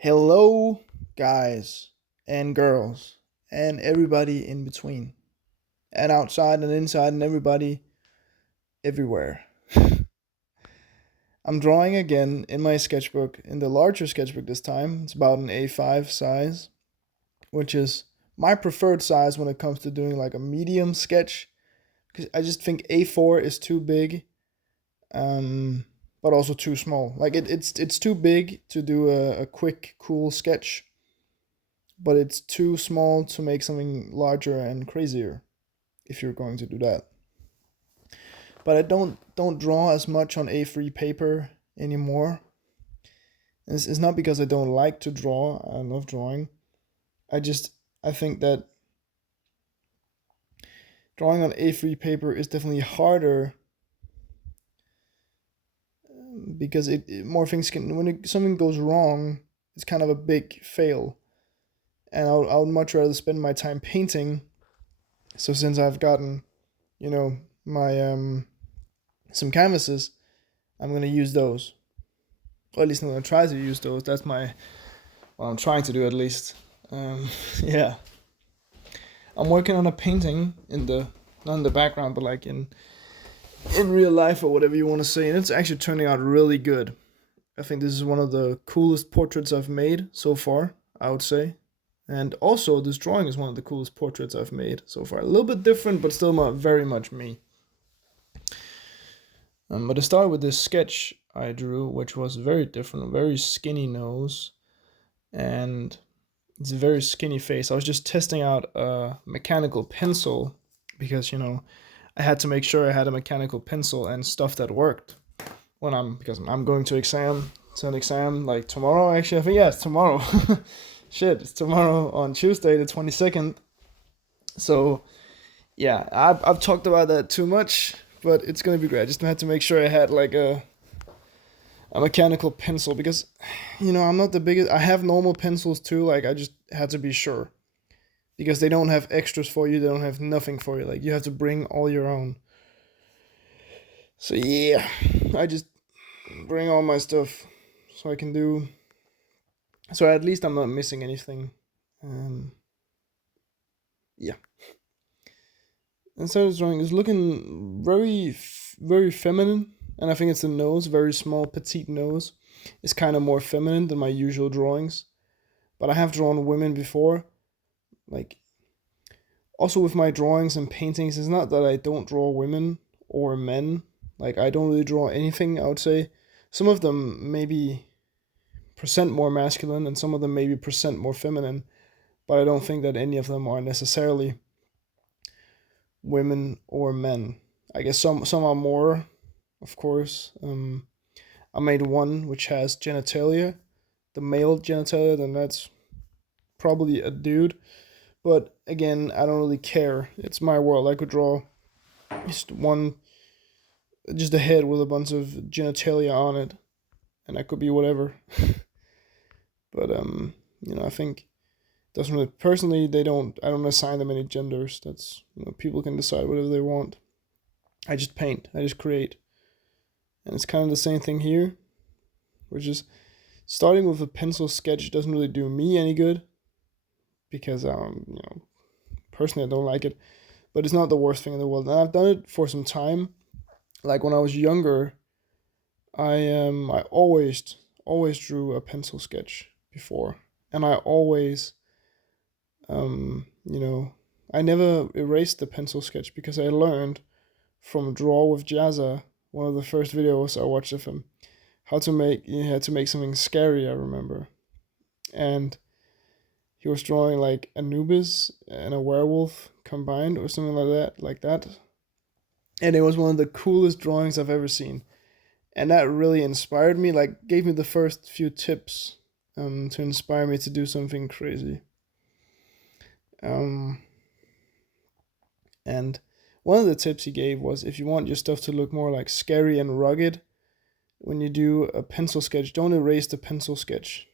Hello, guys and girls, and everybody in between, and outside and inside, and everybody everywhere. I'm drawing again in my sketchbook, in the larger sketchbook this time. It's about an A5 size, which is my preferred size when it comes to doing like a medium sketch, because I just think A4 is too big, um, but also too small. Like it's too big to do a quick, cool sketch, but it's too small to make something larger and crazier if you're going to do that. But I don't draw as much on A3 paper anymore. And it's not because I don't like to draw. I love drawing. I think that drawing on A3 paper is definitely harder because more things can something goes wrong, it's kind of a big fail. And I would much rather spend my time painting. So since I've gotten, my some canvases, I'm gonna use those. Or at least I'm gonna try to use those. That's what I'm trying to do at least. Yeah, I'm working on a painting in the not in the background, but like in real life or whatever you want to say, and it's actually turning out really good. I think this is one of the coolest portraits I've made so far, I would say. And also, this drawing is one of the coolest portraits I've made so far. A little bit different, but still not very much me. But I started with this sketch I drew, which was very different, a very skinny nose, and it's a very skinny face. I was just testing out a mechanical pencil because I had to make sure I had a mechanical pencil and stuff that worked because I'm going to an exam like tomorrow. Actually, I think it's tomorrow. Shit, it's tomorrow on Tuesday the 22nd. So yeah, I've talked about that too much, but it's gonna be great. I just had to make sure I had like a mechanical pencil because I'm not the biggest. I have normal pencils too. Like I just had to be sure because they don't have extras for you. They don't have nothing for you. Like you have to bring all your own. So yeah, I just bring all my stuff so I can do. So at least I'm not missing anything. Yeah. And so this drawing is looking very feminine, and I think it's the nose, very small, petite nose. It's kind of more feminine than my usual drawings. But I have drawn women before. Like, also with my drawings and paintings, it's not that I don't draw women or men. Like, I don't really draw anything, I would say. Some of them maybe percent more masculine, and some of them maybe percent more feminine. But I don't think that any of them are necessarily women or men. I guess some are more, of course. I made one which has genitalia, the male genitalia, then that's probably a dude. But again, I don't really care. It's my world. I could draw just just a head with a bunch of genitalia on it, and that could be whatever. But I think doesn't really personally. I don't assign them any genders. That's people can decide whatever they want. I just paint. I just create, and it's kind of the same thing here, which is starting with a pencil sketch doesn't really do me any good because personally I don't like it, but it's not the worst thing in the world. And I've done it for some time. Like when I was younger, I always drew a pencil sketch before, and I always you know I never erased the pencil sketch because I learned from Draw with Jazza, one of the first videos I watched of him, how to make you had to make something scary. I remember, and he was drawing like Anubis and a werewolf combined or something like that. And it was one of the coolest drawings I've ever seen. And that really inspired me, like gave me the first few tips to inspire me to do something crazy. Um, and one of the tips he gave was if you want your stuff to look more like scary and rugged, when you do a pencil sketch, don't erase the pencil sketch.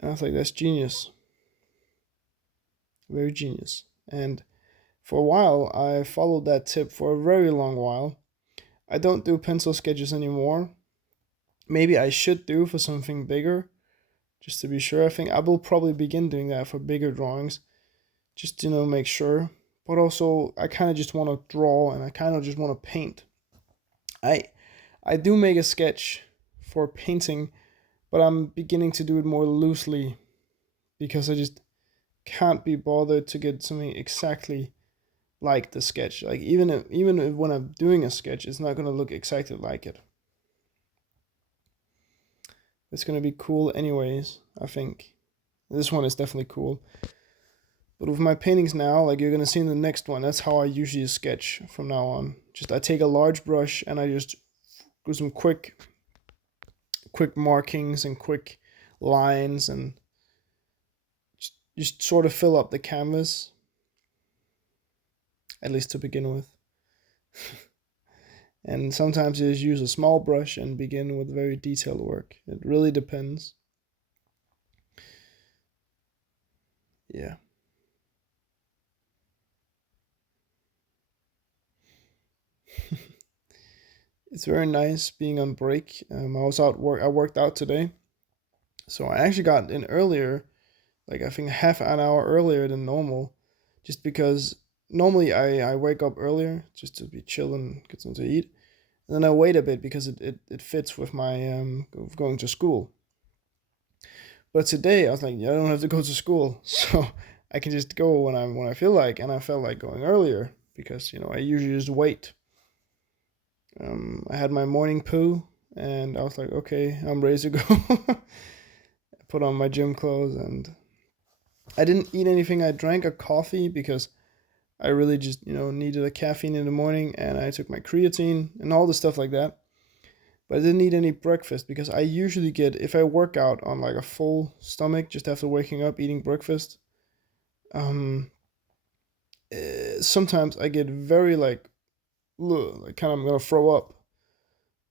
And I was like, that's genius. Very genius. And for a while, I followed that tip for a very long while. I don't do pencil sketches anymore. maybe I should do for something bigger, just to be sure. I think I will probably begin doing that for bigger drawings, just to make sure. But also, I kind of just want to draw and I kind of just want to paint. I I do make a sketch for painting, but I'm beginning to do it more loosely because I just can't be bothered to get something exactly like the sketch. Like even if when I'm doing a sketch, it's not gonna look exactly like it. It's gonna be cool anyways. I think this one is definitely cool. But with my paintings now, like you're gonna see in the next one, that's how I usually sketch from now on. Just I take a large brush and I just do some quick markings and quick lines and just sort of fill up the canvas, at least to begin with. And sometimes you just use a small brush and begin with very detailed work. It really depends. Yeah. It's very nice being on break. I was out work. I worked out today, so I actually got in earlier, like I think half an hour earlier than normal, just because normally I wake up earlier just to be chill and get something to eat, and then I wait a bit because it fits with my going to school. But today I was like, yeah, I don't have to go to school, so I can just go when I feel like, and I felt like going earlier because I usually just wait. I had my morning poo, and I was like, okay, I'm ready to go. I put on my gym clothes, and I didn't eat anything. I drank a coffee because I really just needed a caffeine in the morning, and I took my creatine and all the stuff like that. But I didn't eat any breakfast because I usually get, if I work out on like a full stomach just after waking up eating breakfast, um, sometimes I get very like kind of I'm gonna throw up,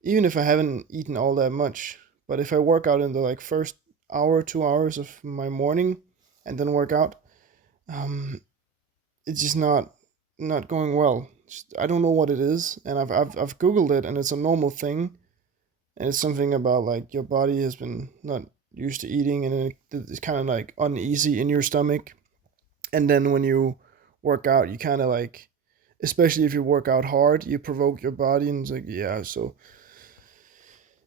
even if I haven't eaten all that much. But if I work out in the like first hour, 2 hours of my morning, and then work out, um, it's just not going well. I don't know what it is, and I've googled it, and it's a normal thing, and it's something about like your body has been not used to eating, and it's kind of like uneasy in your stomach, and then when you work out, you kind of like, especially if you work out hard, you provoke your body, and it's like yeah, so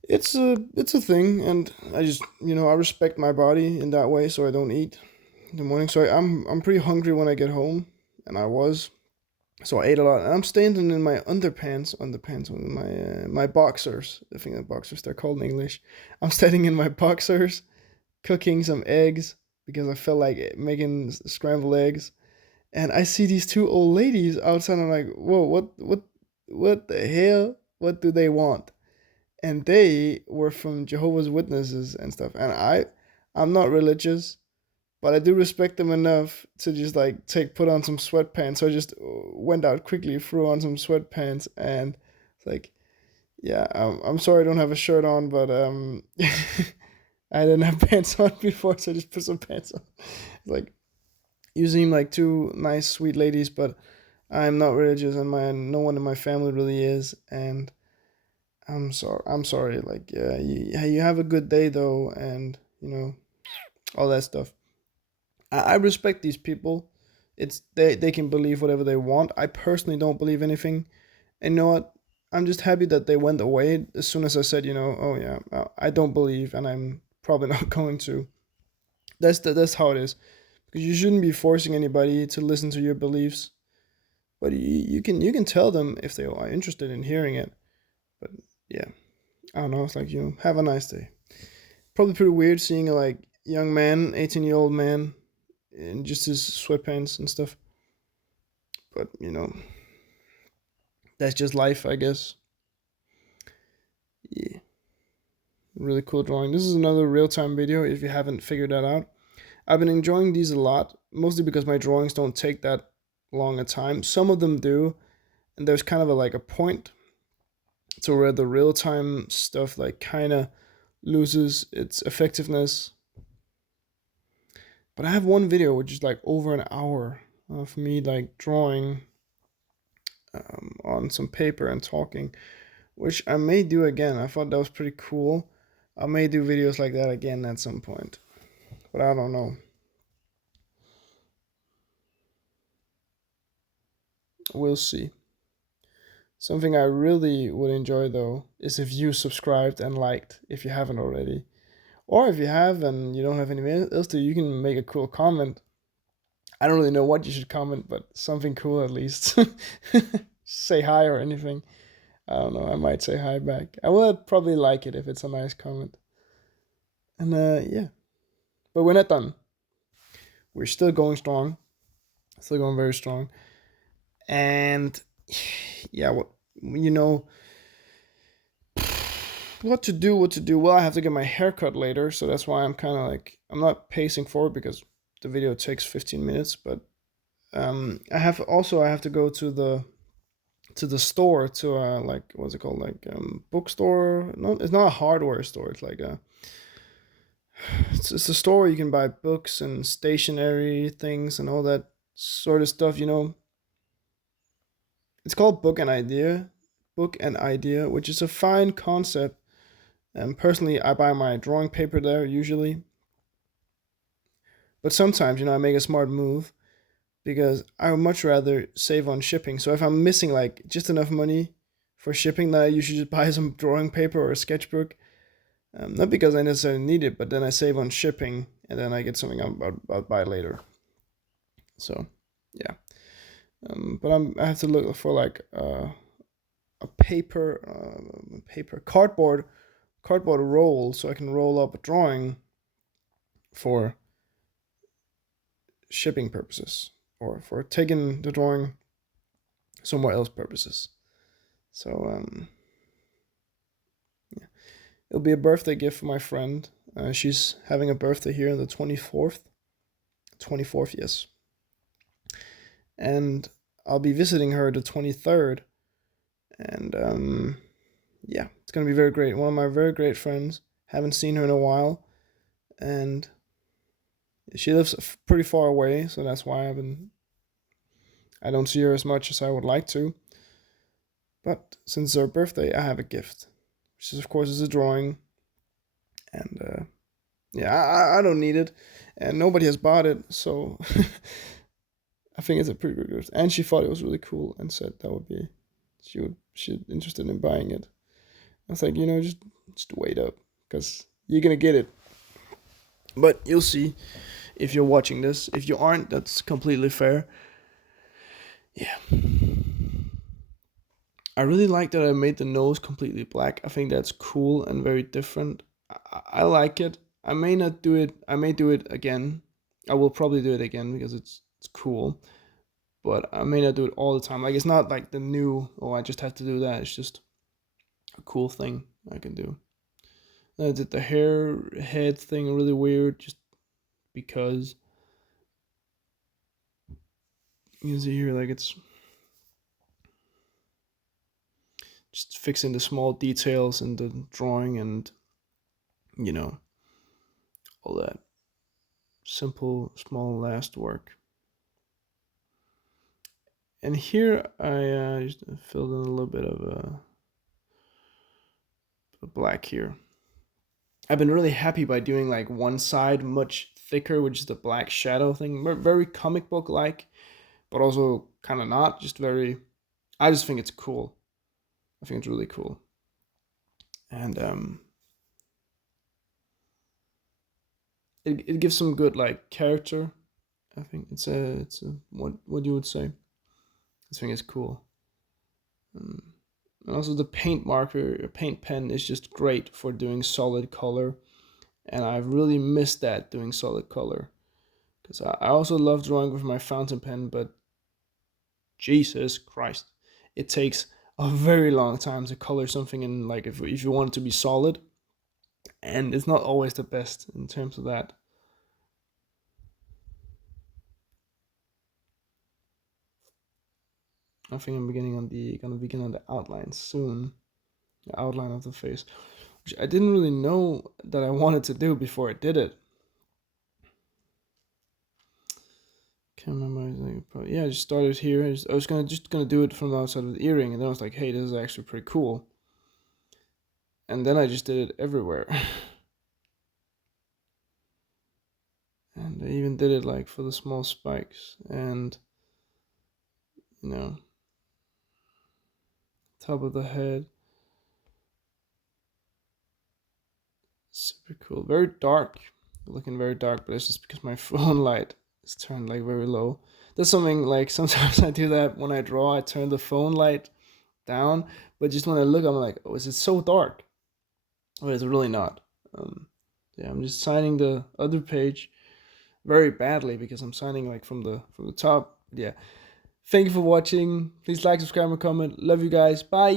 it's a thing, and I just I respect my body in that way, so I don't eat in the morning. So I'm pretty hungry when I get home, and I was. So I ate a lot, and I'm standing in my underpants, with my boxers. I think the boxers they're called in English. I'm standing in my boxers, cooking some eggs because I felt like making scrambled eggs, and I see these two old ladies outside. I'm like, whoa, what the hell? What do they want? And they were from Jehovah's Witnesses and stuff. And I'm not religious, but I do respect them enough to just like take put on some sweatpants. So I just went out quickly, threw on some sweatpants, and it's like, yeah, I'm sorry I don't have a shirt on, but I didn't have pants on before, so I just put some pants on. It's like you seem like two nice, sweet ladies, but I'm not religious, and my no one in my family really is, and I'm sorry. I'm sorry. Like, yeah, you have a good day though, and all that stuff. I respect these people. It's they can believe whatever they want. I personally don't believe anything, and you know what? I'm just happy that they went away as soon as I said, oh yeah, I don't believe, and I'm probably not going to. That's how it is, because you shouldn't be forcing anybody to listen to your beliefs. But you can tell them if they are interested in hearing it. But yeah, I don't know. It's like have a nice day. Probably pretty weird seeing a like young man, 18-year-old man, in just his sweatpants and stuff. But that's just life, I guess. Yeah, really cool drawing. This is another real time video. If you haven't figured that out, I've been enjoying these a lot, mostly because my drawings don't take that long a time. Some of them do, and there's kind of like a point to where the real time stuff like kind of loses its effectiveness. But I have one video which is like over an hour of me like drawing on some paper and talking, which I may do again. I thought that was pretty cool. I may do videos like that again at some point, but I don't know. We'll see. Something I really would enjoy though is if you subscribed and liked if you haven't already. Or if you have and you don't have anything else to, you can make a cool comment. I don't really know what you should comment, but something cool at least. Say hi or anything. I don't know. I might say hi back. I will probably like it if it's a nice comment. And yeah, but we're not done. We're still going strong. Still going very strong. And yeah, what you know, what to do, what to do. Well, I have to get my haircut later, so that's why I'm kind of like I'm not pacing forward because the video takes 15 minutes. But I have to go to the store to like what's it called, like bookstore. No, it's not a hardware store. It's like it's a store where you can buy books and stationery things and all that sort of stuff. You know, it's called Book and Idea, which is a fine concept. And personally, I buy my drawing paper there usually. But sometimes, I make a smart move because I would much rather save on shipping. So if I'm missing like just enough money for shipping, then I usually just buy some drawing paper or a sketchbook. Not because I necessarily need it, but then I save on shipping and then I get something I'll buy later. So, yeah. But I have to look for like a paper cardboard roll so I can roll up a drawing for shipping purposes or for taking the drawing somewhere else purposes. So yeah. It'll be a birthday gift for my friend. She's having a birthday here on the 24th. 24th, yes. And I'll be visiting her the 23rd. And yeah, it's gonna be very great. One of my very great friends. Haven't seen her in a while, and she lives pretty far away, so that's why I don't see her as much as I would like to. But since it's her birthday, I have a gift, which is of course is a drawing, and yeah, I don't need it, and nobody has bought it, so I think it's a pretty good gift. And she thought it was really cool and said that would be she'd interested in buying it. I was like, just wait up, because you're gonna get it. But you'll see if you're watching this. If you aren't, that's completely fair. Yeah. I really like that I made the nose completely black. I think that's cool and very different. I like it. I may not do it. I may do it again. I will probably do it again because it's cool. But I may not do it all the time. Like it's not like the new. Oh, I just have to do that. It's just a cool thing I can do. I did the hair head thing really weird, just because you can see here like it's just fixing the small details in the drawing and all that simple small last work. And here I just filled in a little bit of black here. I've been really happy by doing like one side much thicker, which is the black shadow thing. Very comic book like, but also kind of not. Just very. I just think it's cool. I think it's really cool. And it gives some good like character. I think it's a what you would say. This thing is cool. And also the paint marker, paint pen is just great for doing solid color. And I've really missed that doing solid color. Because I also love drawing with my fountain pen, but Jesus Christ, it takes a very long time to color something in, like if you want it to be solid. And it's not always the best in terms of that. I think I'm gonna begin on the outline soon. The outline of the face. Which I didn't really know that I wanted to do before I did it. Can't remember. Yeah, I just started here. I was just gonna do it from the outside of the earring, and then I was like, hey, this is actually pretty cool. And then I just did it everywhere. And I even did it like for the small spikes and, you know, top of the head. Super cool. Very dark. Looking very dark, but it's just because my phone light is turned like very low. That's something like sometimes I do that when I draw. I turn the phone light down, but just when I look, I'm like, oh, is it so dark? But it's really not. Um, yeah, I'm just signing the other page very badly because I'm signing like from the top. Yeah. Thank you for watching. Please like, subscribe, and comment. Love you guys. Bye.